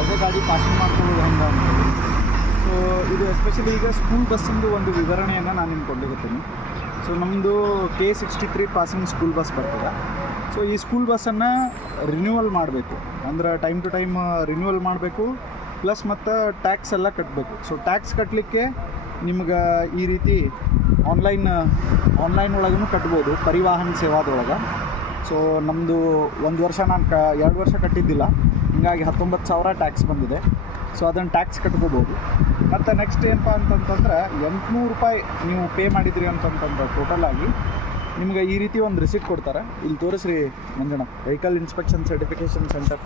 ಯಾವುದೇ ಗಾಡಿ ಪಾಸಿಂಗ್ ಮಾಡ್ಕೊಳ್ಳೋದು ಹೆಂಗೆ ಅಂತೇಳಿ. ಸೊ ಇದು ಎಸ್ಪೆಷಲಿ ಈಗ ಸ್ಕೂಲ್ ಬಸ್ಸಿಂದು ಒಂದು ವಿವರಣೆಯನ್ನು ನಾನು ನಿಮ್ಗೆ ಕೊಡ್ಲಿಕತ್ತೀನಿ. ಸೊ ನಮ್ಮದು K63 ಪಾಸಿಂಗ್ ಸ್ಕೂಲ್ ಬಸ್ ಬರ್ತದೆ. ಸೊ ಈ ಸ್ಕೂಲ್ ಬಸ್ಸನ್ನು ರಿನ್ಯೂವಲ್ ಮಾಡಬೇಕು, ಅಂದ್ರೆ ಟೈಮ್ ಟು ಟೈಮ್ ರಿನ್ಯೂವಲ್ ಮಾಡಬೇಕು, ಪ್ಲಸ್ ಮತ್ತು ಟ್ಯಾಕ್ಸ್ ಎಲ್ಲ ಕಟ್ಟಬೇಕು. ಸೊ ಟ್ಯಾಕ್ಸ್ ಕಟ್ಟಲಿಕ್ಕೆ ನಿಮ್ಗೆ ಈ ರೀತಿ ಆನ್ಲೈನ್ ಒಳಗೂ ಕಟ್ಬೋದು, ಪರಿವಾಹನ್ ಸೇವಾದೊಳಗೆ. ಸೊ ನಮ್ಮದು 1 ವರ್ಷ ನಾನು 2 ವರ್ಷ ಕಟ್ಟಿದ್ದಿಲ್ಲ, ಹೀಗಾಗಿ 19,000 ಟ್ಯಾಕ್ಸ್ ಬಂದಿದೆ. ಸೊ ಅದನ್ನು ಟ್ಯಾಕ್ಸ್ ಕಟ್ಕೋಬೋದು. ಮತ್ತು ನೆಕ್ಸ್ಟ್ ಏನಪ್ಪ ಅಂತಂತಂದ್ರೆ ₹800 ನೀವು ಪೇ ಮಾಡಿದ್ರಿ ಅಂತಂತಂದ್ರೆ ಟೋಟಲಾಗಿ ನಿಮ್ಗೆ ಈ ರೀತಿ ಒಂದು ರಿಸಿಪ್ಟ್ ಕೊಡ್ತಾರೆ. ಇಲ್ಲಿ ತೋರಿಸ್ರಿ Manjanna, vehicle inspection certification centre.